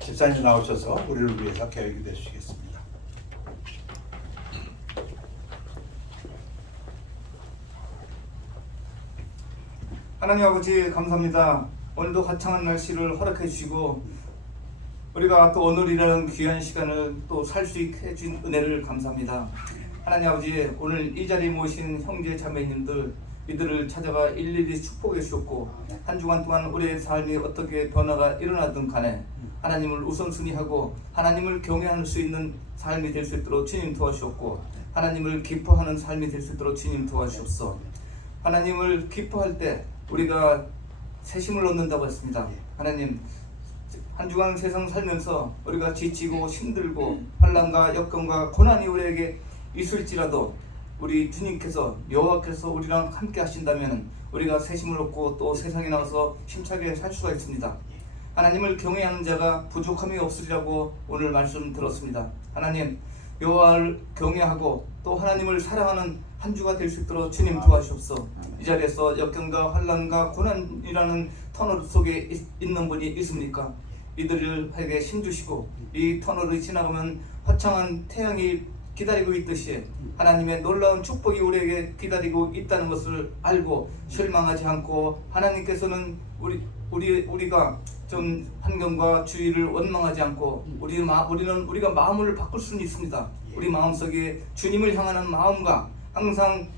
집사님 나오셔서 우리를 위해서 계획해 주시겠습니다. 하나님 아버지 감사합니다. 오늘도 화창한 날씨를 허락해 주시고 우리가 또 오늘이라는 귀한 시간을 또 살 수 있게 해준 은혜를 감사합니다. 하나님 아버지, 오늘 이 자리에 모신 형제 자매님들 이들을 찾아가 일일이 축복해 주셨고, 한 주간 동안 우리의 삶이 어떻게 변화가 일어나든 간에 하나님을 우선순위하고 하나님을 경외할 수 있는 삶이 될 수 있도록 주님 도와주셨고, 하나님을 기뻐하는 삶이 될 수 있도록 주님 도와주셨어. 하나님을 기뻐할 때 우리가 새심을 얻는다고 했습니다. 하나님, 한 주간 세상 살면서 우리가 지치고 힘들고 환난과 역경과 고난이 우리에게 있을지라도 우리 주님께서, 여호와께서 우리랑 함께 하신다면 우리가 새심을 얻고 또 세상에 나와서 힘차게 살 수가 있습니다. 하나님을 경외하는 자가 부족함이 없으리라고 오늘 말씀 들었습니다. 하나님, 여호와를 경외하고 또 하나님을 사랑하는 한 주가 될 수 있도록 주님 도와주옵소서. 이 자리에서 역경과 환난과 고난이라는 터널 속에 있는 분이 있습니까? 이들에게 힘주시고 이 터널을 지나가면 화창한 태양이 기다리고 있듯이 하나님의 놀라운 축복이 우리에게 기다리고 있다는 것을 알고 실망하지 않고, 하나님께서는 우리가 좀 환경과 주위를 원망하지 않고 우리는 우리가 마음을 바꿀 수는 있습니다. 우리 마음속에 주님을 향하는 마음과 항상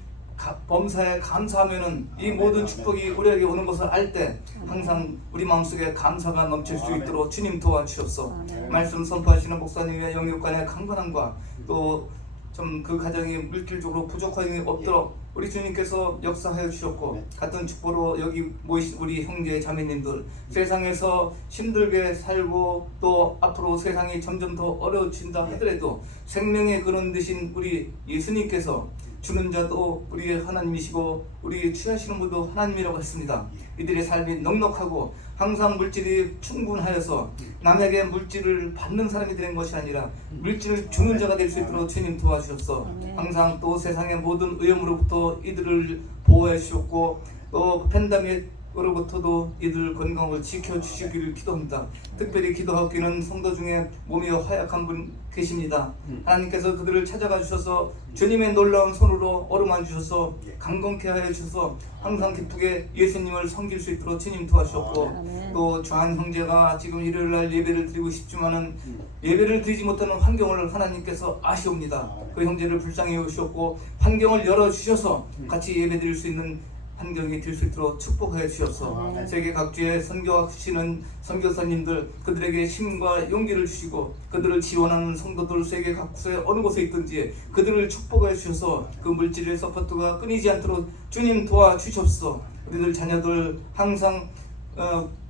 범사에 감사하면은 이 모든 축복이 우리에게 오는 것을 알 때 항상 우리 마음속에 감사가 넘칠 수 있도록 주님 도와주옵소서. 말씀 선포하시는 목사님의 영육간의 강건함과 또 좀 그 가정이 물질적으로 부족함이 없도록 우리 주님께서 역사하여 주셨고, 같은 축복으로 여기 모이신 우리 형제 자매님들 세상에서 힘들게 살고 또 앞으로 세상이 점점 더 어려워진다 하더라도 생명의 근원 되신 우리 예수님께서 주는 자도 우리 하나님이시고 우리 취하시는 분도 하나님이라고 했습니다. 이들의 삶이 넉넉하고 항상 물질이 충분하여서 남에게 물질을 받는 사람이 되는 것이 아니라 물질을 주는 자가 될 수 있도록 주님 도와주셨어. 항상 또 세상의 모든 위험으로부터 이들을 보호해 주셨고 또 팬데믹으로부터도 이들 건강을 지켜주시기를 기도합니다. 특별히 기도하기는 성도 중에 몸이 허약한 분 계십니다. 하나님께서 그들을 찾아가 주셔서 주님의 놀라운 손으로 어루만 주셔서 강건케 하여 주셔서 항상 기쁘게 예수님을 섬길 수 있도록 주님 도와주셨고, 또 주한 형제가 지금 일요일날 예배를 드리고 싶지만은 예배를 드리지 못하는 환경을 하나님께서 아시옵니다. 그 형제를 불쌍히 여기셨고 환경을 열어주셔서 같이 예배 드릴 수 있는 환경이 될 수 있도록 축복하여 주셔서 세계 각지에 선교하시는 선교사님들 그들에게 힘과 용기를 주시고 그들을 지원하는 성도들 세계 각국에 어느 곳에 있든지 그들을 축복하여 주셔서 그 물질의 서포트가 끊이지 않도록 주님 도와주십시오. 우리들 자녀들 항상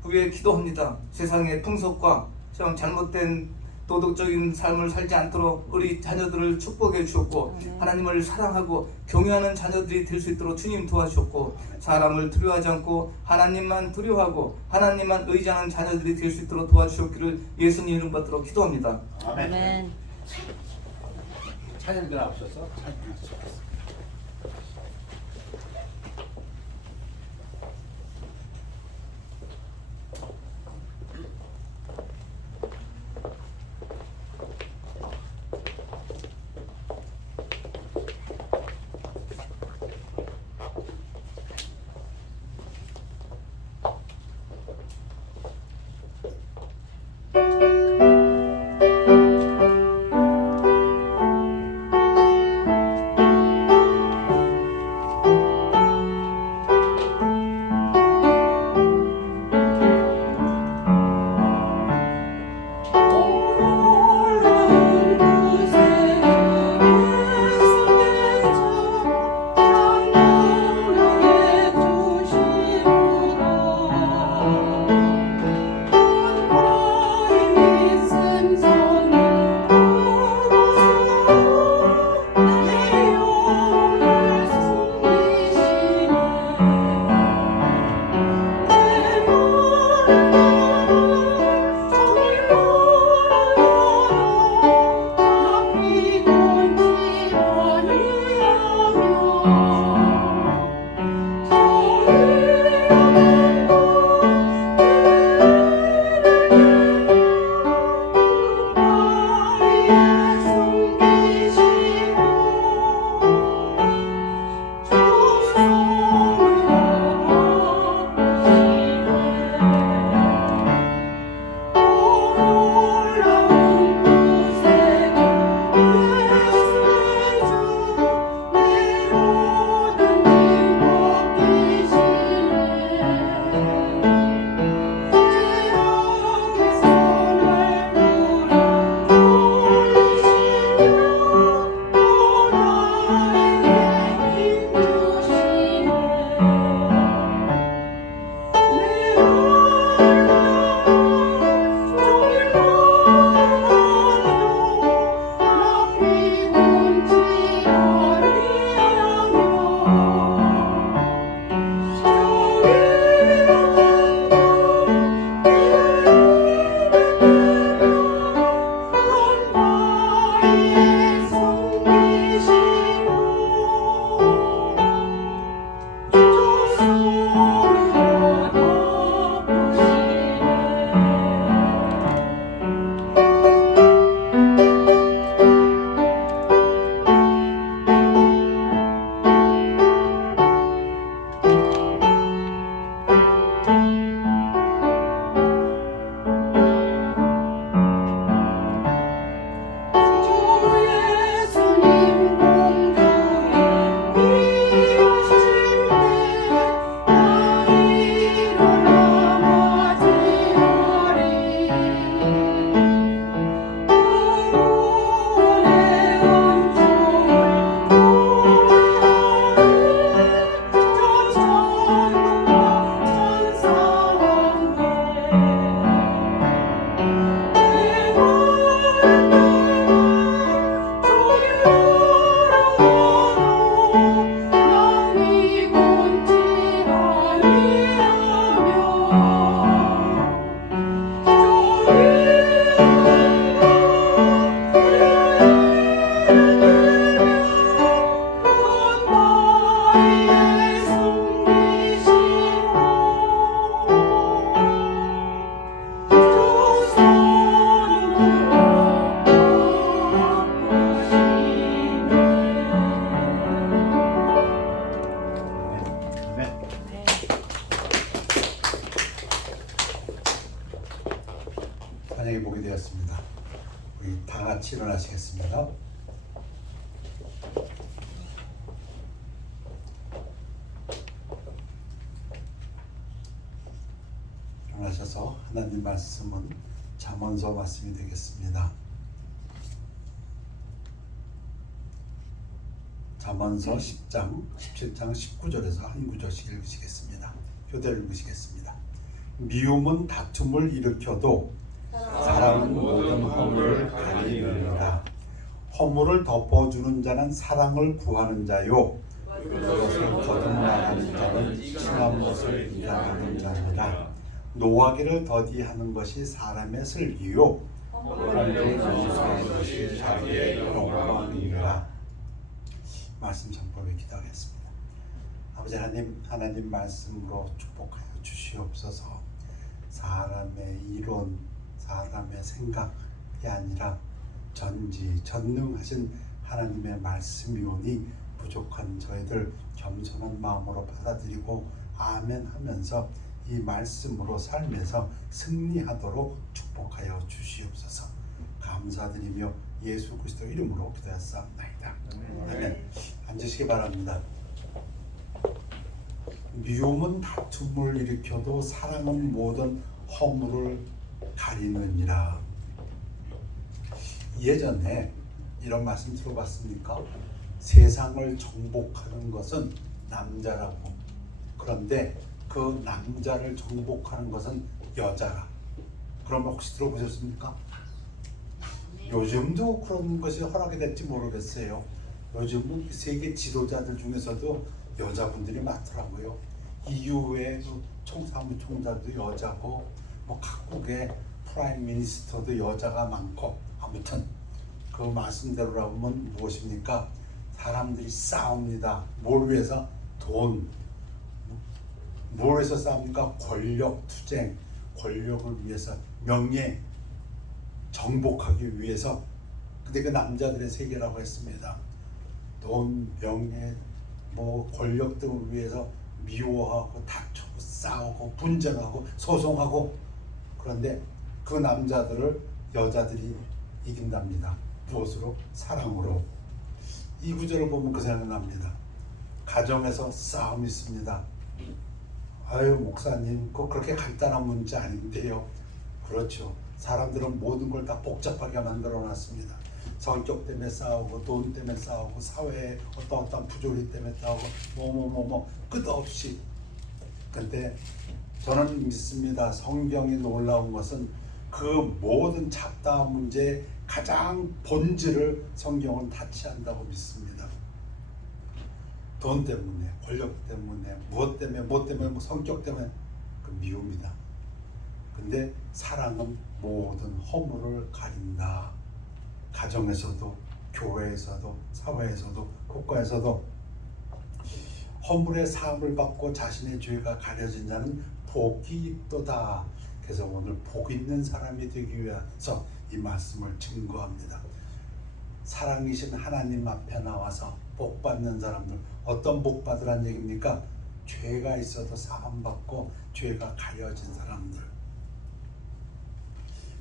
위해 기도합니다. 세상의 풍속과 잘못된 도덕적인 삶을 살지 않도록 우리 자녀들을 축복해 주셨고 하나님을 사랑하고 경외하는 자녀들이 될 수 있도록 주님 도와주셨고, 사람을 두려워하지 않고 하나님만 두려워하고 하나님만 의지하는 자녀들이 될 수 있도록 도와주셨기를 예수님 이름 받도록 기도합니다. 아멘. 찬양들 나오셔서 찬양하시겠습니다. 저녁에 보게 되었습니다. 우리 다 같이 일어나시겠습니다. 일어나셔서 하나님 말씀은 잠언서 말씀이 되겠습니다. 잠언서 10장, 17장 19절에서 한 구절씩 읽으시겠습니다. 교대를 읽으시겠습니다. 미움은 다툼을 일으켜도 사랑은 모든 허물을 가리느니라. 허물을 덮어주는 자는 사랑을 구하는 자요, 그것을 거듭말하는 자는 심한 것을 일하는 자니라. 노하기를 더디하는 것이 사람의 슬기요, 허물을 용서하는 것이 자기의 영광이니라. 말씀 전법에 기도하겠습니다. 아버지 하나님 말씀으로 축복하여 주시옵소서. 사람의 이론, 사람의 생각이 아니라 전능하신 하나님의 말씀이오니 부족한 저희들 겸손한 마음으로 받아들이고 아멘 하면서 이 말씀으로 살면서 승리하도록 축복하여 주시옵소서. 감사드리며 예수 그리스도 이름으로 기도하옵나이다. 아멘. 앉으시기 바랍니다. 미움은 다툼을 일으켜도 사랑은 모든 허물을 가리느니라. 예전에 이런 말씀 들어봤습니까? 세상을 정복하는 것은 남자라고. 그런데 그 남자를 정복하는 것은 여자라. 그럼 혹시 들어보셨습니까? 요즘도 그런 것이 허락이 될지 모르겠어요. 요즘은 세계 지도자들 중에서도 여자분들이 많더라고요. EU의 총사무총장도 여자고, 뭐 각국의 프라임 미니스터도 여자가 많고, 아무튼 그 말씀대로라면 무엇입니까? 사람들이 싸웁니다. 뭘 위해서? 돈. 뭘 위해서 싸웁니까? 권력 투쟁, 권력을 위해서, 명예 정복하기 위해서. 근데 그 남자들의 세계라고 했습니다. 돈, 명예, 뭐 권력 등을 위해서 미워하고 다투고 싸우고 분쟁하고 소송하고. 그런데 그 남자들을 여자들이 이긴답니다. 무엇으로? 사랑으로. 이 구절을 보면 그 생각이 납니다. 가정에서 싸움이 있습니다. 아유 목사님, 그렇게 간단한 문제 아닌데요. 그렇죠. 사람들은 모든 걸 다 복잡하게 만들어 놨습니다. 성격 때문에 싸우고, 돈 때문에 싸우고, 사회의 어떤 부조리 때문에 싸우고, 뭐 끝없이. 근데 저는 믿습니다. 성경이 놀라운 것은 그 모든 잡다한 문제의 가장 본질을 성경은 다치한다고 믿습니다. 돈 때문에, 권력 때문에, 무엇 때문에, 뭐 성격 때문에, 그 미움이다. 근데 사랑은 모든 허물을 가린다. 가정에서도, 교회에서도, 사회에서도, 국가에서도. 허물의 사함을 받고 자신의 죄가 가려진 자는 복이 있도다. 그래서 오늘 복 있는 사람이 되기 위해서 이 말씀을 증거합니다. 사랑이신 하나님 앞에 나와서 복 받는 사람들, 어떤 복 받으란 얘기입니까? 죄가 있어도 사함 받고 죄가 가려진 사람들.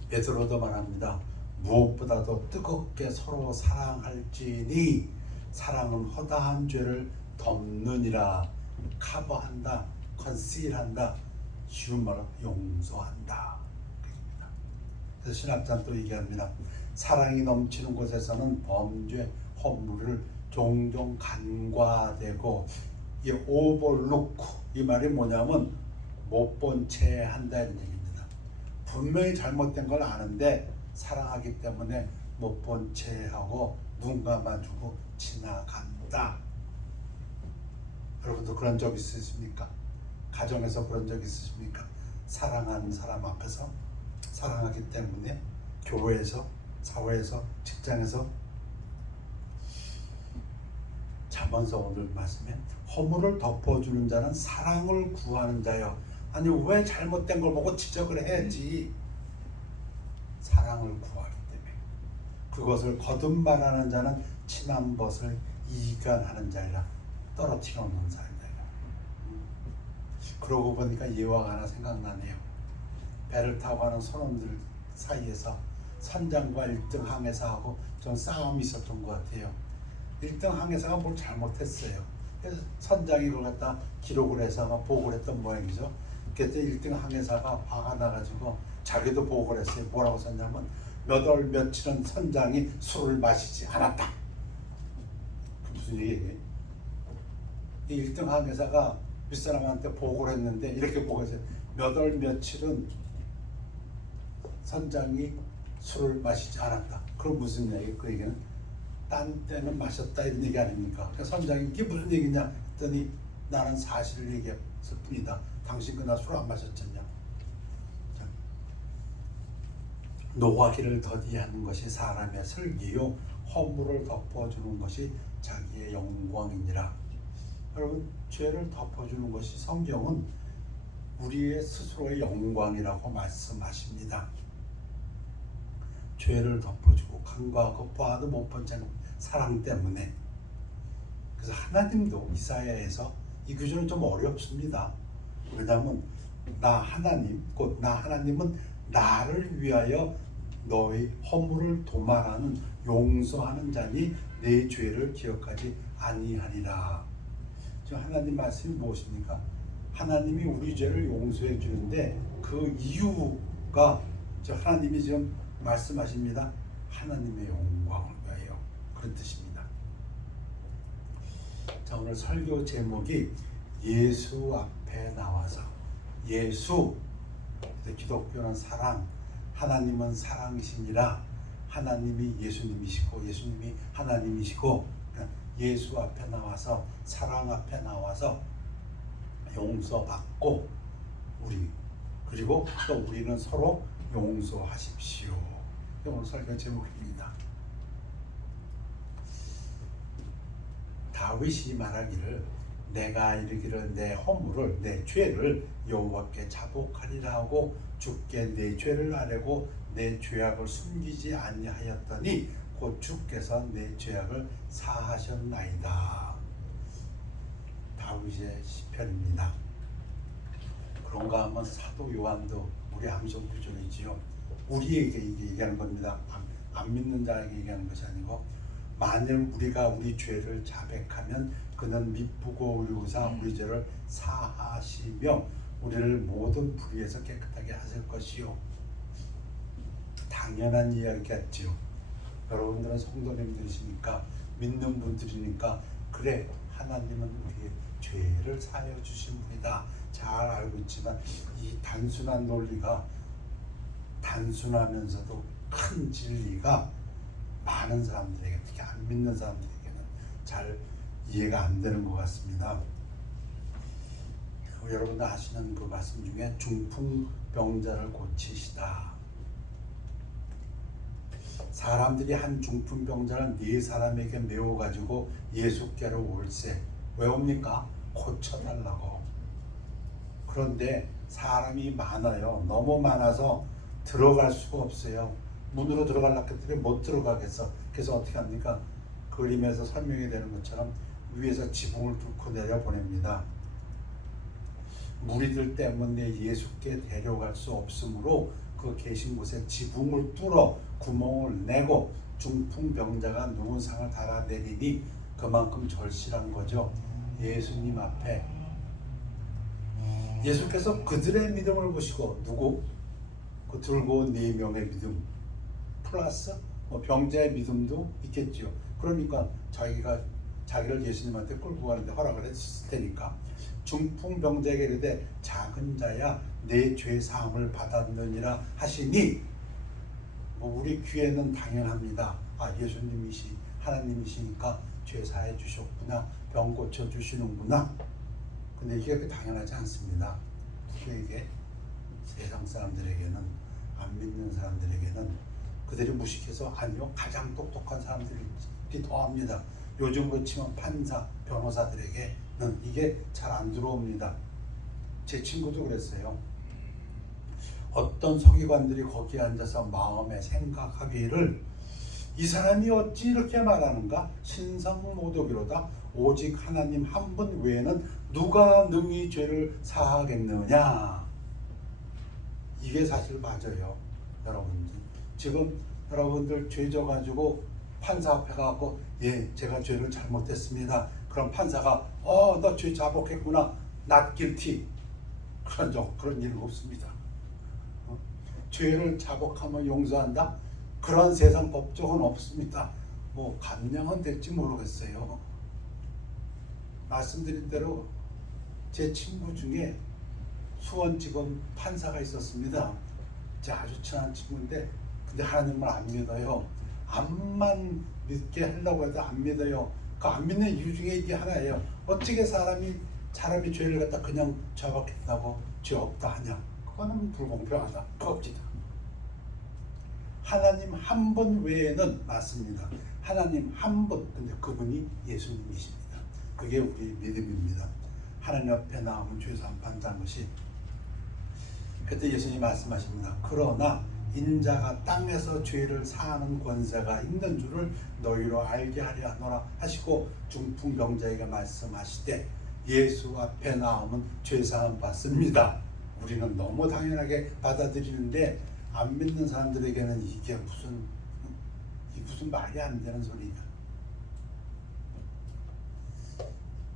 베드로도 말합니다. 무엇보다도 뜨겁게 서로 사랑할지니 사랑은 허다한 죄를 덮느니라. 커버한다, 컨실한다, 쉬운 말로 용서한다. 그래서 신학자는 또 얘기합니다. 사랑이 넘치는 곳에서는 범죄, 허물을 종종 간과되고, 이 오버루크, 이 말이 뭐냐면 못 본 채 한다는 얘기입니다. 분명히 잘못된 걸 아는데 사랑하기 때문에 못 본 채 하고 눈 감아주고 지나간다. 여러분도 그런 적 있으십니까? 가정에서 그런 적 있으십니까? 사랑하는 사람 앞에서, 사랑하기 때문에 교회에서, 사회에서, 직장에서. 잠언서 오늘 말씀에 허물을 덮어주는 자는 사랑을 구하는 자여. 아니 왜 잘못된 걸 보고 지적을 해야지. 사랑을 구하기 때문에. 그것을 거듭말하는 자는 친한 것을 이간하는 자이라. 떨어뜨려 놓는 사람이다. 그러고 보니까 예화가 하나 생각나네요. 배를 타고 가는 선원들 사이에서 선장과 1등 항해사하고 좀 싸움이 있었던 것 같아요. 1등 항해사가 뭘 잘못했어요. 그래서 선장이 그걸 갖다 기록을 해서 막 보고를 했던 모양이죠. 그때 1등 항해사가 화가 나가지고 자기도 보고를 했어요. 뭐라고 썼냐면 몇 월 며칠은 선장이 술을 마시지 않았다. 그 무슨 얘기예요? 이 1등 항해사가 윗사람한테 보고를 했는데 이렇게 보고했어요. 몇 월 며칠은 선장이 술을 마시지 않았다. 그럼 무슨 얘기? 그 얘기는 딴 때는 마셨다 이런 얘기 아닙니까? 그러니까 선장이 이게 무슨 얘기냐 했더니 나는 사실을 얘기했을 뿐이다. 당신 그날 술 안 마셨잖냐. 노하기를 더디하는 것이 사람의 슬기요 허물을 덮어주는 것이 자기의 영광이니라. 여러분, 죄를 덮어주는 것이 성경은 우리의 스스로의 영광이라고 말씀하십니다. 죄를 덮어주고 간과하고 보아도 못 본 사랑 때문에. 그래서 하나님도 이사야에서 이 규정은 좀 어렵습니다. 왜냐하면 나 하나님, 곧 나 하나님은 나를 위하여 너의 허물을 도말하는 용서하는 자니 내 죄를 기억하지 아니하리라. 지금 하나님 말씀이 무엇입니까? 하나님이 우리 죄를 용서해 주는데 그 이유가 하나님이 지금 말씀하십니다. 하나님의 영광을 위하여. 그런 뜻입니다. 자, 오늘 설교 제목이 예수 앞에 나와서. 예수, 기독교는 사랑, 하나님은 사랑이시니라. 하나님이 예수님이시고 예수님이 하나님이시고, 예수 앞에 나와서 사랑 앞에 나와서 용서받고 우리, 그리고 또 우리는 서로 용서하십시오. 오늘 설교 제목입니다. 다윗이 말하기를 내가 이르기를 내 허물을 내 죄를 여호와께 자복하리라 하고 주께 내 죄를 아뢰고 내 죄악을 숨기지 아니하였더니 곧 주께서 내 죄악을 사하셨나이다. 다윗의 시편입니다. 그런가 하면 사도 요한도 우리 암송 구절이지요. 우리에게 이게 얘기하는 겁니다. 안 믿는 자에게 얘기하는 것이 아니고, 만일 우리가 우리 죄를 자백하면 그는 미쁘고 의로우사 우리 죄를 사하시며 우리를 모든 불의에서 깨끗하게 하실 것이요. 당연한 이야기겠지요. 여러분들은 성도님들이시니까, 믿는 분들이니까, 그래, 하나님은 우리의 죄를 사하여 주신 분이다 잘 알고 있지만, 이 단순한 논리가, 단순하면서도 큰 진리가 많은 사람들에게, 특히 안 믿는 사람들에게는 잘 이해가 안 되는 것 같습니다. 여러분들 아시는 그 말씀 중에 중풍병자를 고치시다. 사람들이 한 중풍병자를 4사람에게 메워가지고 예수께로 올세. 왜 옵니까? 고쳐달라고. 그런데 사람이 많아요. 너무 많아서 들어갈 수가 없어요. 문으로 들어가려고 했더니 못 들어가겠어. 그래서 어떻게 합니까? 그림에서 설명이 되는 것처럼 위에서 지붕을 뚫고 내려보냅니다. 무리들 때문에 예수께 데려갈 수 없으므로 그 계신 곳에 지붕을 뚫어 구멍을 내고 중풍병자가 누운 상을 달아내리니 그만큼 절실한 거죠. 예수님 앞에. 예수께서 그들의 믿음을 보시고, 누구? 그 들고 온 4명의 믿음 플러스 병자의 믿음도 있겠죠. 그러니까 자기를 예수님한테 끌고 가는데 허락을 했을 테니까, 중풍병자에게 이르되 작은 자야 내 죄 사함을 받았느니라 하시니, 우리 귀에는 당연합니다. 예수님이시 하나님이시니까 죄 사해 주셨구나, 병 고쳐 주시는구나. 근데 이게 그렇게 당연하지 않습니다. 누구에게? 세상 사람들에게는, 안 믿는 사람들에게는 그들이 무식해서, 아니요, 가장 똑똑한 사람들이 더합니다. 요즘으로 치면 판사, 변호사들에게는 이게 잘 안 들어옵니다. 제 친구도 그랬어요. 어떤 서기관들이 거기에 앉아서 마음에 생각하기를, 이 사람이 어찌 이렇게 말하는가? 신성모독이로다. 오직 하나님 한 분 외에는 누가 능히 죄를 사하겠느냐. 이게 사실 맞아요, 여러분. 지금 여러분들 죄 져가지고 판사 앞에 가고 예 제가 죄를 잘못했습니다. 그럼 판사가 너 죄 자복했구나 not guilty 그런 일은 없습니다. 죄를 자복하면 용서한다? 그런 세상 법적은 없습니다. 뭐 감량은 될지 모르겠어요. 말씀드린 대로 제 친구 중에 수원지검 판사가 있었습니다. 제 아주 친한 친구인데 근데 하나님을 안 믿어요. 암만 믿게 하려고 해도 안 믿어요. 그 안 믿는 이유 중에 이게 하나예요. 어떻게 사람이 죄를 갖다 그냥 자복했다고 죄 없다 하냐? 그거는 불공평하다. 그겁니다. 하나님 한 분 외에는 맞습니다. 하나님 한 분, 근데 그분이 예수님이십니다. 그게 우리 믿음입니다. 하나님 앞에 나오면 죄사함 받는 것이 그때 예수님이 말씀하십니다. 그러나 인자가 땅에서 죄를 사하는 권세가 있는 줄을 너희로 알게 하려 하노라 하시고 중풍병자에게 말씀하시되 예수 앞에 나오면 죄사함 받습니다. 우리는 너무 당연하게 받아들이는데 안 믿는 사람들에게는 이게 무슨 말이 안 되는 소리냐.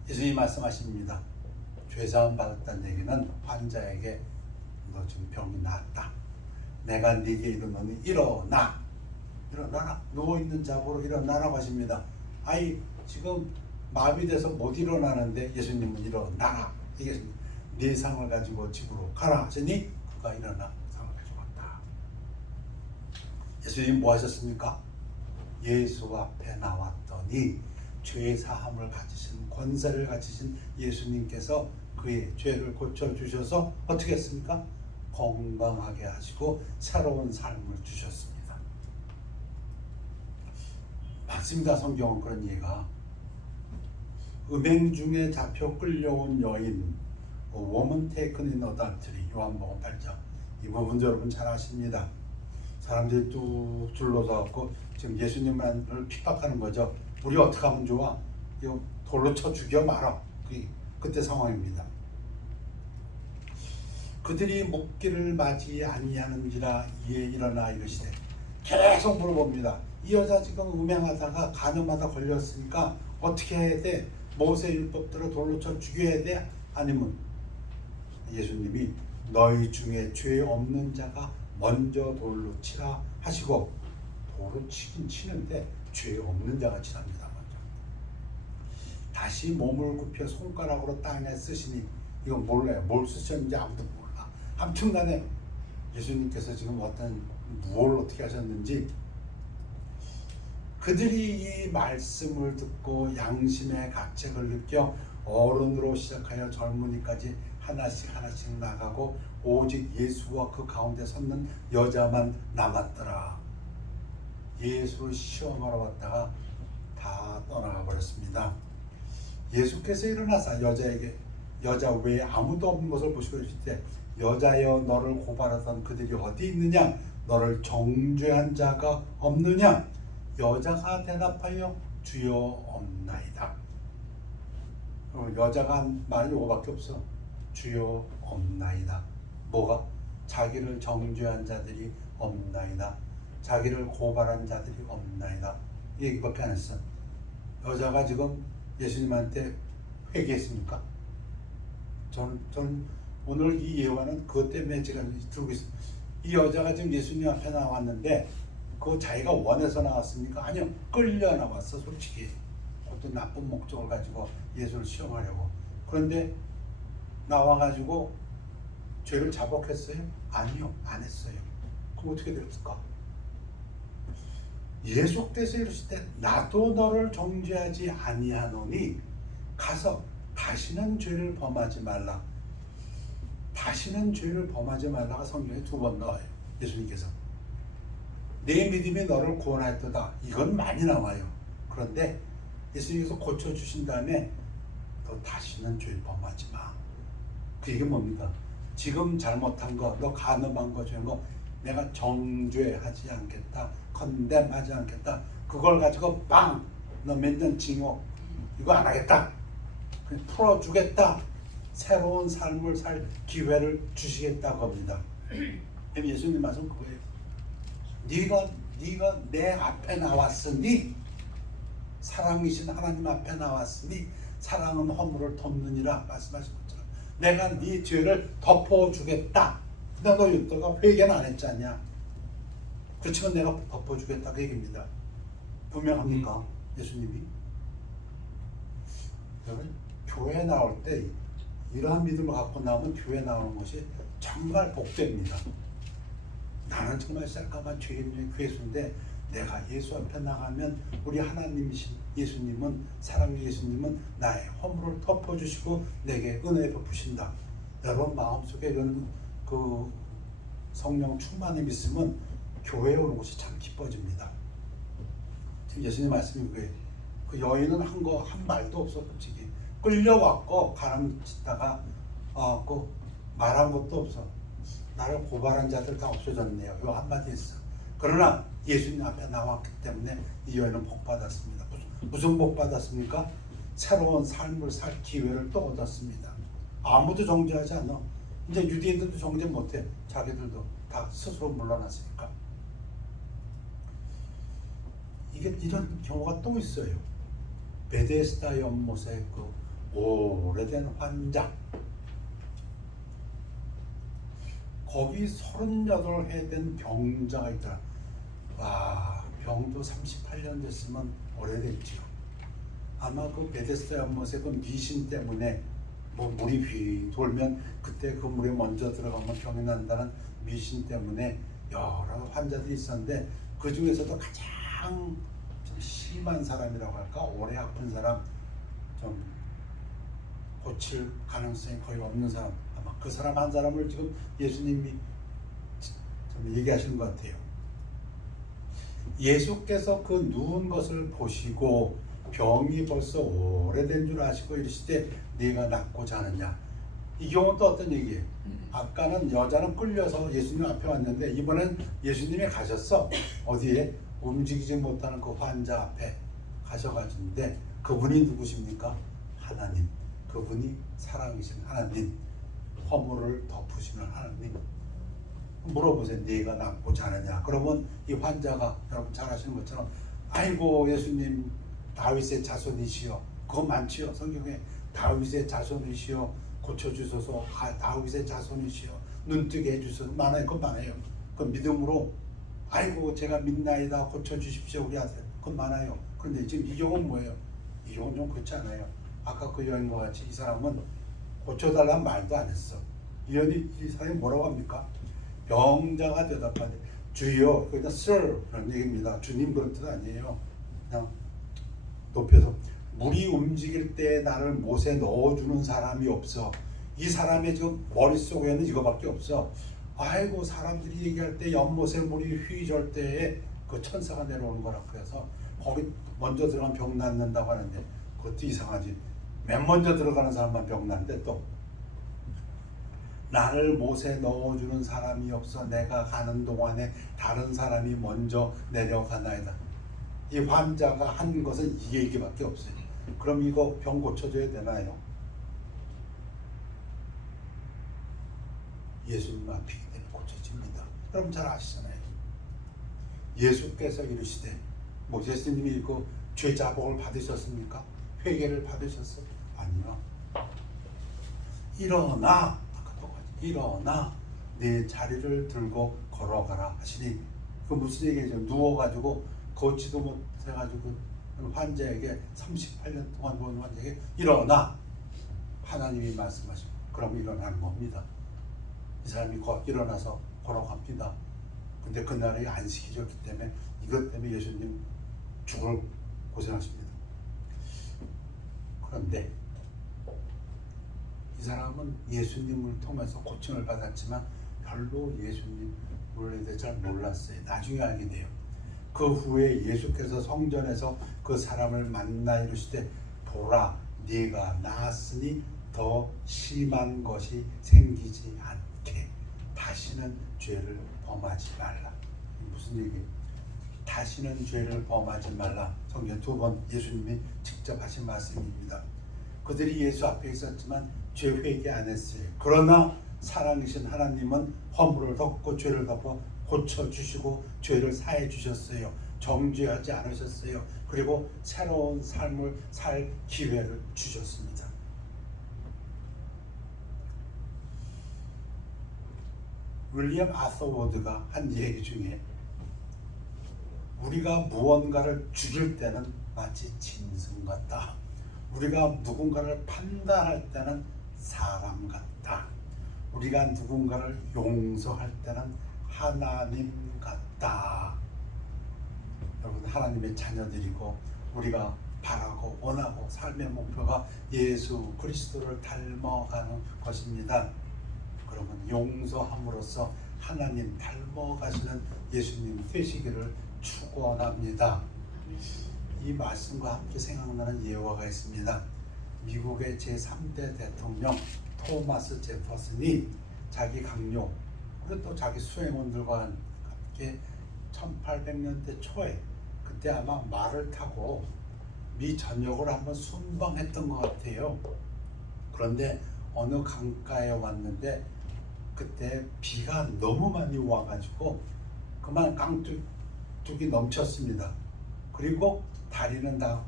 예수님이 말씀하십니다. 죄사함 받았다는 얘기는 환자에게 너 지금 병이 나았다. 내가 네게 이르노니 일어나라. 누워있는 자고로 일어나라고 하십니다. 아이 지금 마비돼서 못 일어나는데 예수님은 일어나라. 이게 네 상을 가지고 집으로 가라 하시니 그가 일어나 상을 가지고 왔다. 예수님이 뭐 하셨습니까? 예수 앞에 나왔더니 죄 사함을 가지신 권세를 가지신 예수님께서 그의 죄를 고쳐주셔서 어떻게 했습니까? 건강하게 하시고 새로운 삶을 주셨습니다. 맞습니다. 성경은 그런 얘기가. 음행 중에 잡혀 끌려온 여인 woman taken in adultery 요한복음 8장 이 부분 여러분 잘 아십니다. 사람들이 뚝 둘러서 갖고 지금 예수님을 핍박하는 거죠. 우리 어떻게 하면 좋아? 이거 돌로 쳐 죽여 말아. 그때 상황입니다. 그들이 묵기를 맞이 아니하는지라 이에 일어나 이르시되 계속 물어봅니다. 이 여자 지금 음행하다가 간음하다 걸렸으니까 어떻게 해야 돼? 모세 율법대로 돌로 쳐 죽여야 돼? 아니면 예수님이 너희 중에 죄 없는 자가 먼저 돌로 치라 하시고 돌로 치긴 치는데 죄 없는 자가 치랍니다. 먼저 다시 몸을 굽혀 손가락으로 땅에 쓰시니 이건 몰라요. 뭘 쓰셨는지 아무도 몰라. 아무튼간에 예수님께서 지금 뭘 어떻게 하셨는지 그들이 이 말씀을 듣고 양심의 가책을 느껴 어른으로 시작하여 젊은이까지 하나씩 나가고 오직 예수와 그 가운데 섰는 여자만 남았더라. 예수를 시험하러 왔다가 다 떠나가 버렸습니다. 예수께서 일어나서 여자 외에 아무도 없는 것을 보시고 이르실 때 여자여 너를 고발하던 그들이 어디 있느냐? 너를 정죄한 자가 없느냐? 여자가 대답하여 주여 없나이다. 여자가 한 말이 이거밖에 없어. 주여 없나이다. 뭐가? 자기를 정죄한 자들이 없나이다. 자기를 고발한 자들이 없나이다. 이 얘기밖에 안 했어. 여자가 지금 예수님한테 회개했습니까? 저는 오늘 이 예화는 그것 때문에 제가 들고 있어요. 이 여자가 지금 예수님 앞에 나왔는데 그거 자기가 원해서 나왔습니까? 아니요. 끌려 나왔어. 솔직히. 어떤 나쁜 목적을 가지고 예수를 시험하려고. 그런데 나와가지고 죄를 자복했어요? 아니요. 안 했어요. 그럼 어떻게 됐을까? 예수께서 이르실 때 나도 너를 정죄하지 아니하노니 가서 다시는 죄를 범하지 말라. 다시는 죄를 범하지 말라가 성경에 2번 나와요. 예수님께서 내 믿음이 너를 구원하였도다. 이건 많이 나와요. 그런데 예수님께서 고쳐주신 다음에 너 다시는 죄를 범하지 마. 그 얘기 뭡니까? 지금 잘못한 거, 너 간음한 거, 죄한 거 내가 정죄하지 않겠다. 컨뎀하지 않겠다. 그걸 가지고 빵! 너 몇 년 징역 이거 안 하겠다. 그냥 풀어주겠다. 새로운 삶을 살 기회를 주시겠다고 합니다. 예수님 말씀 그거예요. 네가 내 앞에 나왔으니 사랑이신 하나님 앞에 나왔으니 사랑은 허물을 덮느니라 말씀하신 것처럼 내가 네 죄를 덮어주겠다. 근데 너 너가 회개는 안 했잖냐. 그렇지만 내가 덮어주겠다 그 얘기입니다. 분명합니까? 예수님이. 여러분 교회 나올 때 이러한 믿음을 갖고 나오면 교회 나오는 것이 정말 복됩니다. 나는 정말 쌀까만 죄인의 괴수인데 내가 예수 앞에 나가면 우리 하나님이신 예수님은 사랑의 예수님은 나의 허물을 덮어주시고 내게 은혜 베푸신다. 여러분 마음속에 이런 그 성령 충만함이 있으면 교회에 오는 것이 참 기뻐집니다. 지금 예수님 말씀이 그게 그 여인은 한 말도 없어. 솔직히 끌려왔고 가람 짓다가 그 말한 것도 없어. 나를 고발한 자들 다 없어졌네요. 요 한마디 했어. 그러나 예수님 앞에 나왔기 때문에 이 여인은 복 받았습니다. 무슨 복 받았습니까? 새로운 삶을 살 기회를 또 얻었습니다. 아무도 정죄하지 않아. 이제 유대인들도 정죄 못해. 자기들도 다 스스로 물러났으니까. 이런 경우가 또 있어요. 베데스다 연못의 그 오래된 환장. 거기 38회 된 병자가 있더라. 와, 병도 38년 됐으면 오래됐죠. 아마 그 베데스다 연못의 그 미신 때문에 뭐 물이 휘 돌면 그때 그 물에 먼저 들어가면 병이 난다는 미신 때문에 여러 환자들이 있었는데 그 중에서도 가장 좀 심한 사람이라고 할까? 오래 아픈 사람, 좀 고칠 가능성이 거의 없는 사람, 아마 그 사람 한 사람을 지금 예수님이 좀 얘기하시는 것 같아요. 예수께서 그 누운 것을 보시고 병이 벌써 오래된 줄 아시고 이르시되 네가 낫고자 하느냐. 이 경우는 또 어떤 얘기예요? 아까는 여자는 끌려서 예수님 앞에 왔는데 이번엔 예수님이 가셨어. 어디에? 움직이지 못하는 그 환자 앞에 가셔가지는데 그분이 누구십니까? 하나님. 그분이 사랑이신 하나님. 허물을 덮으시는 하나님. 물어보세요. 네가 낫고자 하느냐. 그러면 이 환자가 여러분 잘 아시는 것처럼 아이고 예수님 다윗의 자손이시여. 그거 많지요. 성경에 다윗의 자손이시여 고쳐주소서. 다윗의 자손이시여 눈뜨게 해주소서. 많아요. 그건 많아요. 그 믿음으로 아이고 제가 믿나이다 고쳐주십시오 우리 아들. 그건 많아요. 그런데 지금 이 경우는 뭐예요? 이 경우는 좀 그렇지 않아요. 아까 그 여인과 같이 이 사람은 고쳐달라는 말도 안 했어. 이 사람이 뭐라고 합니까? 병자가 대답하되 주여, 그러니까 sir 그런 얘기입니다. 주님 그런 뜻 아니에요. 그냥 높여서 물이 움직일 때 나를 못에 넣어주는 사람이 없어. 이 사람의 지금 머릿속에는 이거밖에 없어. 아이고 사람들이 얘기할 때 연못에 물이 휘절 때에 그 천사가 내려오는 거라 그래서 거기 먼저 들어가면 병 낫는다고 하는데 그것도 이상하지. 맨 먼저 들어가는 사람만 병 난데 또 나를 못에 넣어주는 사람이 없어. 내가 가는 동안에 다른 사람이 먼저 내려가나이다. 이 환자가 한 것은 이 얘기밖에 없어요. 그럼 이거 병 고쳐줘야 되나요? 예수님 앞이기 때문에 고쳐집니다. 여러분 잘 아시잖아요. 예수께서 이르시되 뭐 예수님이 그 죄자복을 받으셨습니까? 회개를 받으셨어? 아니요. 일어나, 일어나 네 자리를 들고 걸어가라 하시니 그 무슨 얘기죠? 누워가지고 걷지도 못해가지고 환자에게 38년 동안 본 환자에게 일어나 하나님이 말씀하시고 그럼 일어나는 겁니다. 이 사람이 일어나서 걸어갑니다. 근데 그날이 안식일이었기 때문에 이것 때문에 예수님 죽을 고생하십니다. 그런데 이 사람은 예수님을 통해서 고침을 받았지만 별로 예수님에 대해 잘 몰랐어요. 나중에 알게 돼요. 그 후에 예수께서 성전에서 그 사람을 만나 이르시되 보라 네가 나았으니 더 심한 것이 생기지 않게 다시는 죄를 범하지 말라. 무슨 얘기예요? 다시는 죄를 범하지 말라. 성경 2번 예수님이 직접 하신 말씀입니다. 그들이 예수 앞에 있었지만 죄 회개 안 했어요. 그러나 사랑이신 하나님은 허물을 덮고 죄를 덮어 고쳐주시고 죄를 사해 주셨어요. 정죄하지 않으셨어요. 그리고 새로운 삶을 살 기회를 주셨습니다. 윌리엄 아서 워드가 한 얘기 중에 우리가 무언가를 죽일 때는 마치 짐승 같다. 우리가 누군가를 판단할 때는 사람 같다. 우리가 누군가를 용서할 때는 하나님 같다. 여러분, 하나님의 자녀들이고 우리가 바라고 원하고 삶의 목표가 예수 그리스도를 닮아가는 것입니다. 그러면 용서함으로써 하나님 닮아가시는 예수님 되시기를 축원합니다. 이 말씀과 함께 생각나는 예화가 있습니다. 미국의 제3대 대통령 토마스 제퍼슨이 자기 강요 그리고 또 자기 수행원들과 함께 1800년대 초에 그때 아마 말을 타고 미 전역을 한번 순방했던 것 같아요. 그런데 어느 강가에 왔는데 그때 비가 너무 많이 와가지고 그만 깡뚝뚝이 넘쳤습니다. 그리고 다리는 다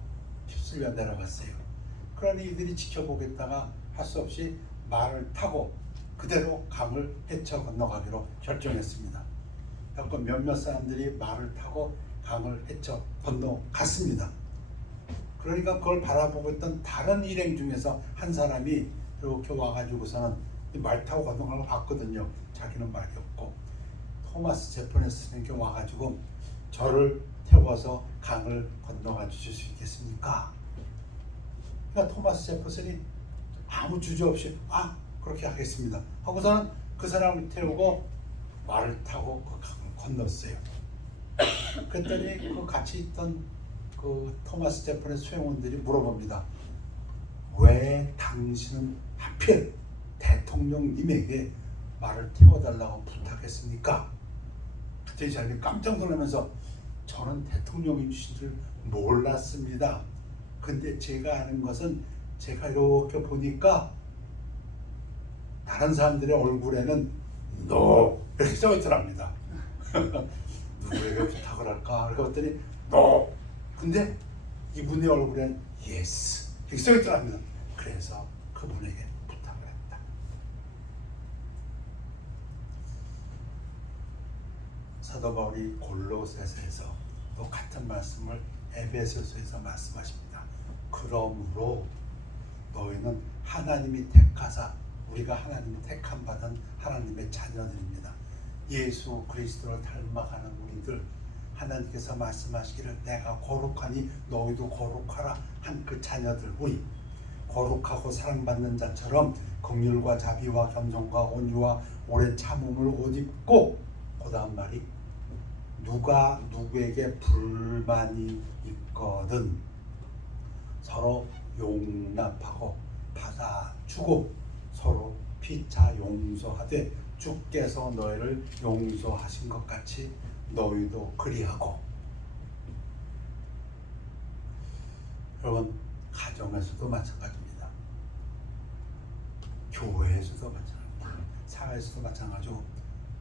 휩쓸려 내려갔어요. 그러니 이들이 지켜보겠다가 할 수 없이 말을 타고 그대로 강을 헤쳐 건너가기로 결정했습니다. 그래서 몇몇 사람들이 말을 타고 강을 헤쳐 건너갔습니다. 그러니까 그걸 바라보고 있던 다른 일행 중에서 한 사람이 이렇게 와가지고서는 말 타고 건너가는 걸 봤거든요. 자기는 말이 없고 토마스 제퍼슨에게 와가지고 저를 태워서 강을 건너가 주실 수 있겠습니까? 그러니까 토마스 제퍼슨이 아무 주저 없이 그렇게 하겠습니다 하고서는 그 사람을 태우고 말을 타고 그 강을 건넜어요. 그랬더니 그 같이 있던 그 토마스 제퍼슨의 수행원들이 물어봅니다. 왜 당신은 하필 대통령님에게 말을 태워달라고 부탁했습니까? 그때 자기가 깜짝 놀라면서 저는 대통령이신 줄 몰랐습니다. 근데 제가 아는 것은 제가 이렇게 보니까 다른 사람들의 얼굴에는 NO 이렇게 써있더랍니다. 누구에게 부탁을 할까? 그랬더니 NO. 근데 이분의 얼굴엔 YES 이렇게 써있더랍니다. 그래서 그분에게 부탁을 했다. 사도 바울이 골로새서에서 또 같은 말씀을 에베소서에서 말씀하십니다. 그러므로 너희는 하나님이 택하사 우리가 하나님이 택함 받은 하나님의 자녀들입니다. 예수 그리스도를 닮아가는 우리들, 하나님께서 말씀하시기를 내가 거룩하니 너희도 거룩하라 한 그 자녀들, 우리 거룩하고 사랑받는 자처럼 긍휼과 자비와 겸손과 온유와 오래 참음을 옷 입고, 그 다음 말이 누가 누구에게 불만이 있거든 서로 용납하고 받아주고 서로 피차 용서하되 주께서 너희를 용서하신 것 같이 너희도 그리하고. 여러분, 가정에서도 마찬가지입니다. 교회에서도 마찬가지입니다. 사회에서도 마찬가지고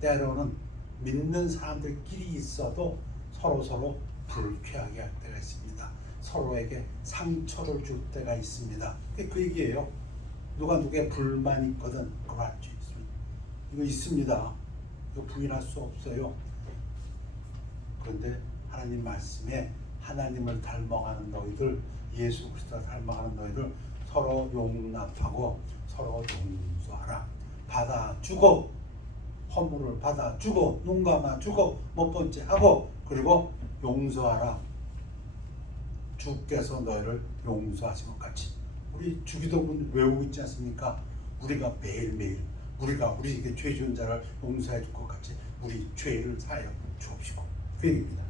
때로는 믿는 사람들끼리 있어도 서로 불쾌하게 할 때가 있습니다. 서로에게 상처를 줄 때가 있습니다. 그 얘기예요. 누가 누구에 불만이 있거든 그걸 알 수 있습니다. 이거 있습니다. 이거 부인할 수 없어요. 그런데 하나님 말씀에 하나님을 닮아가는 너희들, 예수 그리스도를 닮아가는 너희들 서로 용납하고 서로 용서하라. 받아주고 허물을 받아주고 눈 감아주고 못 본 채 하고 그리고 용서하라. 주께서 너희를 용서하신 것 같이. 우리 주기도문 외우고 있지 않습니까? 우리가 매일매일 우리가 우리에게 죄 지은 자를 용서해 줄 것 같이 우리 죄를 사하여 주옵시고. 그 얘기입니다.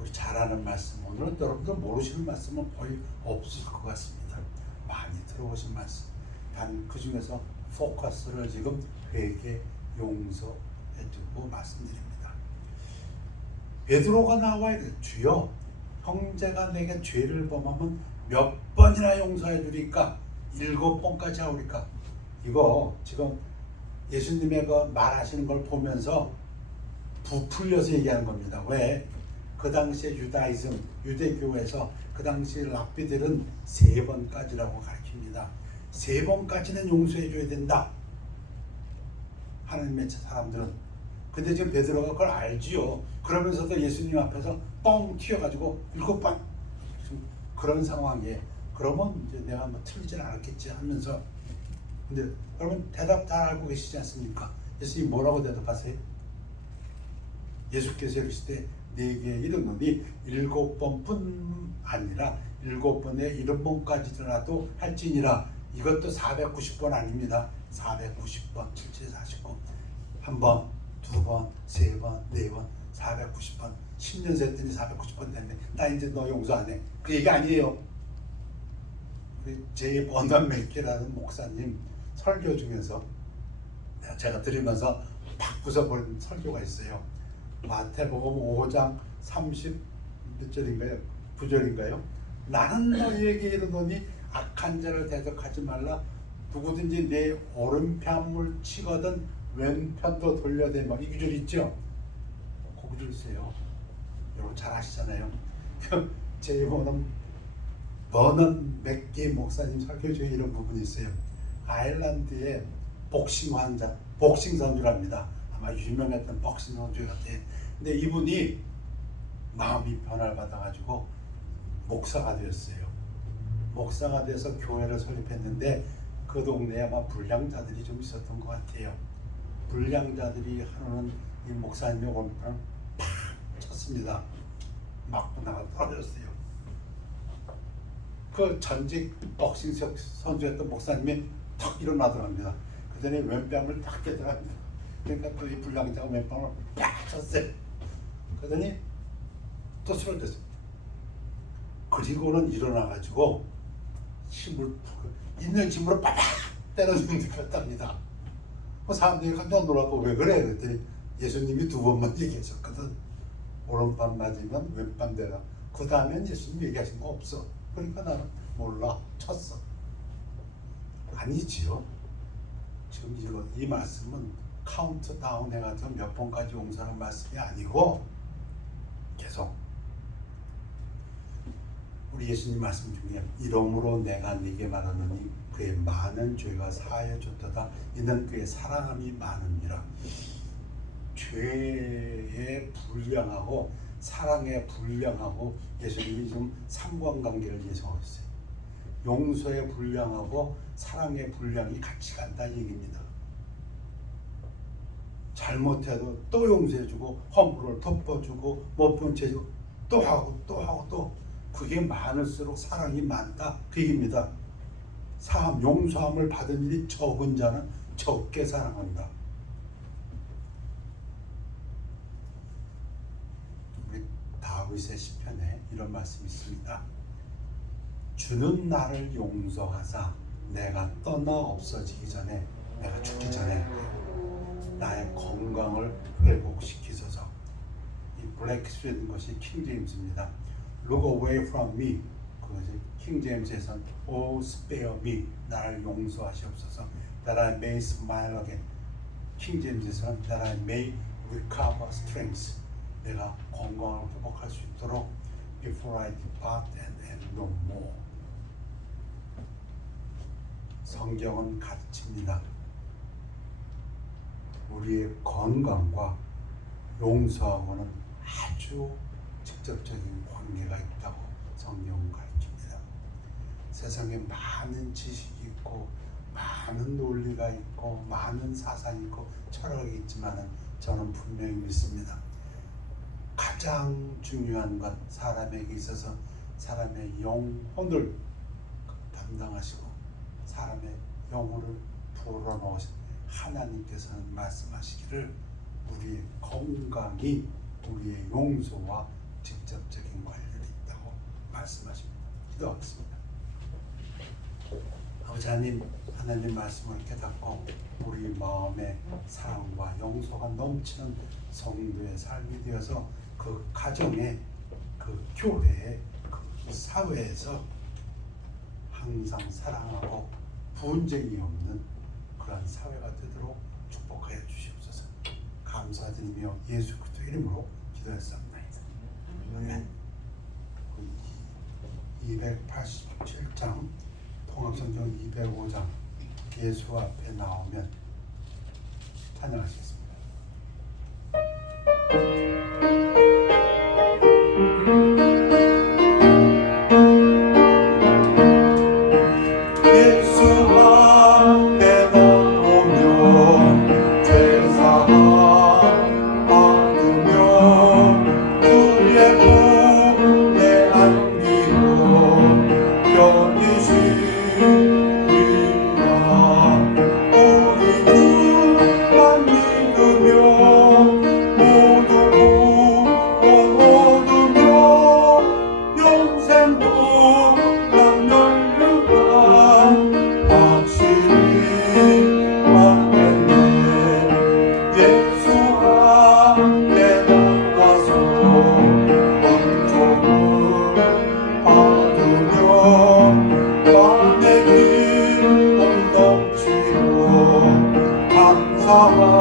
우리 잘 아는 말씀, 오늘은 여러분들 모르시는 말씀은 거의 없을 것 같습니다. 많이 들어보신 말씀. 단 그 중에서 포커스를 지금 회개, 용서해주고 말씀드립니다. 베드로가 나와 이래, 주여 형제가 내게 죄를 범하면 몇 번이나 용서해 주리까? 7번까지 하오리까? 이거 지금 예수님의 그 말하시는 걸 보면서 부풀려서 얘기하는 겁니다. 왜? 그 당시에 유다이즘, 유대교에서 그 당시 랍비들은 3번까지라고 가르칩니다. 3번까지는 용서해 줘야 된다. 하나님의 사람들은. 근데 지금 베드로가 그걸 알지요. 그러면서도 예수님 앞에서 뻥 튀어가지고 7번 그런 상황이에요. 그러면 이제 내가 뭐 틀리진 않았겠지 하면서. 근데 여러분 대답 다 알고 계시지 않습니까? 예수님 뭐라고 대답하세요? 예수께서 이르시되 네게 이르노니 7번뿐 아니라 7번에 70번까지라도 할지니라. 이것도 490번 아닙니다. 490번, 7749. 한 번, 두 번, 세 번, 네 번, 490번. 10년 샜더니 490번 됐네. 나 이제 너 용서 안 해. 그 얘기 아니에요. 우리 제 버난 맥키라는 목사님 설교 중에서 제가 들으면서 팍 부숴버린 설교가 있어요. 마태복음 5장 30 몇 절인가요? 9절인가요? 나는 너희에게 이르노니 악한 자를 대적하지 말라. 누구든지 내 오른편을 치거든 왼편도 돌려대마. 이 구절 있죠? 그 구절 있어요. 여러분 잘 아시잖아요. 제 버넌 맥기 목사님 설교 중에 이런 부분이 있어요. 아일랜드의 복싱 환자, 복싱 선수랍니다. 아마 유명했던 복싱 선수 같아요. 근데 이분이 마음이 변화를 받아가지고 목사가 되었어요. 목사가 돼서 교회를 설립했는데 그 동네에 아마 불량자들이 좀 있었던 것 같아요. 불량자들이 하는 이 목사님의 오른편을 팍 쳤습니다. 맞고 나가 떨어졌어요. 그 전직 복싱 선수였던 목사님이 탁 일어나더랍니다. 그더니 왼뺨을 탁 깨더랍니다. 그러니까 또 이 불량자가 왼뺨을 팍 쳤어요. 그러더니 또 쓰러졌어요. 그리고는 일어나가지고 힘을 있는 힘으로 빠박 때려주는 것 같답니다. 사람들이 깜짝 놀라고 왜 그래? 그랬더니 예수님이 2번만 얘기하셨거든. 오른밤 맞으면 왼밤 되라. 그 다음엔 예수님 얘기하신 거 없어. 그러니까 나는 몰라. 쳤어. 아니지요. 지금 이 말씀은 카운트다운 해가지고 몇 번까지 용서하는 말씀이 아니고 계속 우리 예수님 말씀 중에 이러므로 내가 네게 말하노니 그의 많은 죄가 사하여 줬도다. 이는 그의 사랑함이 많음이라. 죄의 분량하고 사랑의 분량하고 예수님이 지금 상관관계를 예정하고 있어요. 용서의 분량하고 사랑의 분량이 같이 간다는 얘기입니다. 잘못해도 또 용서해주고 허물을 덮어주고 못 본 채 또 하고 또 하고 또 그게 많을수록 사랑이 많다 그 얘기입니다. 사함 용서함을 받은 일이 적은 자는 적게 사랑한다. 우리 다윗의 시편에 이런 말씀이 있습니다. 주는 나를 용서하사 내가 떠나 없어지기 전에, 내가 죽기 전에 나의 건강을 회복시키소서. 이 블랙스웨인 것이 킹 제임스입니다. Look away from me. 그것이 킹 제임스에서는 Oh spare me. 나를 용서하시옵소서. That I may smile again. 킹 제임스에서는 That I may recover strength. 내가 건강을 회복할 수 있도록 Before I depart and no more. 성경은 가르칩니다. 우리의 건강과 용서하고는 아주 직접적인 관계가 있다고 성경은 가르칩니다. 세상에 많은 지식이 있고 많은 논리가 있고 많은 사상이 있고 철학이 있지만 저는 분명히 믿습니다. 가장 중요한 건 사람에게 있어서 사람의 영혼을 담당하시고 사람의 영혼을 불어넣으신 하나님께서는 말씀하시기를 우리의 건강이 우리의 용서와 직접적인 관련이 있다고 말씀하십니다. 기도하겠습니다. 아버지 하나님 말씀을 깨닫고 우리 마음에 사랑과 용서가 넘치는 성도의 삶이 되어서 그 가정에, 그 교회에, 그 사회에서 항상 사랑하고 분쟁이 없는 그런 사회가 되도록 축복하여 주시옵소서. 감사드리며 예수 그리스도 이름으로 기도했습니다. 아멘. 287장 통합성경 205장 예수 앞에 나오면 찬양하시겠습니다. 예수 앞에 나오면 제사함 받으며 주의 품에 안기고 편히 쉬리라. 우리 주만 믿으며 모두 구원 얻으며 영생도 남멸류관 확실히 받겠네. 예수 앞에 나와서 원종을 받으며 마음의 기쁨 넘치고 감사하리라.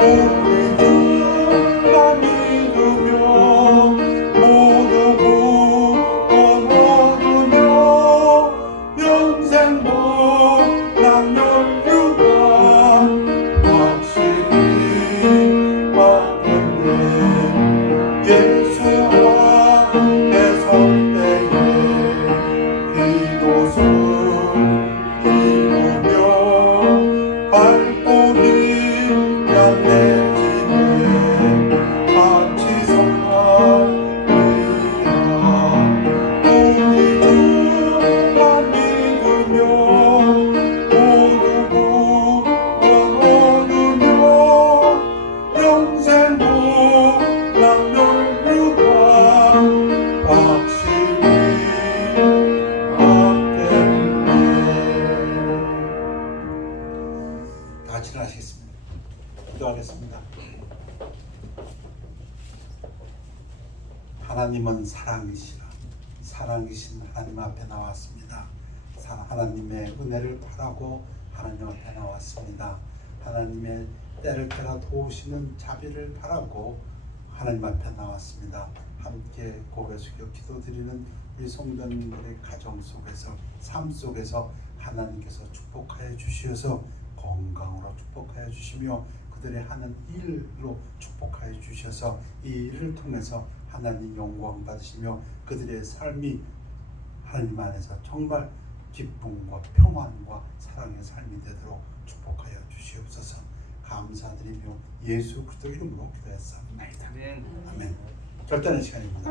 우리 주만 믿으며 모두 구원 얻으며 영생도 남멸류관 확실히 받겠네. 예수 앞에 설 때에 비로소 이루며 발걸음 내 집에 같이 서리라. 우리 주만 믿으며 모두 구원 얻으며 영생도 남멸류관 확실히 받겠네. 다 같이 하시겠습니다. 기도하겠습니다. 하나님은 사랑이시라. 사랑이신 하나님 앞에 나왔습니다. 하나님의 은혜를 바라고 하나님 앞에 나왔습니다. 하나님의 때를 따라 도우시는 자비를 바라고 하나님 앞에 나왔습니다. 함께 고개 숙여 기도드리는 우리 성도님들의 가정 속에서 삶 속에서 하나님께서 축복하여 주시어서 건강으로 축복하여 주시며 그들의 하는 일로 축복하여 주셔서 이 일을 통해서 하나님 영광 받으시며 그들의 삶이 하나님 안에서 정말 기쁨과 평안과 사랑의 삶이 되도록 축복하여 주시옵소서. 감사드리며 예수 그리스도 이름으로 기도했사옵나이다. 아멘. 결단의 시간입니다.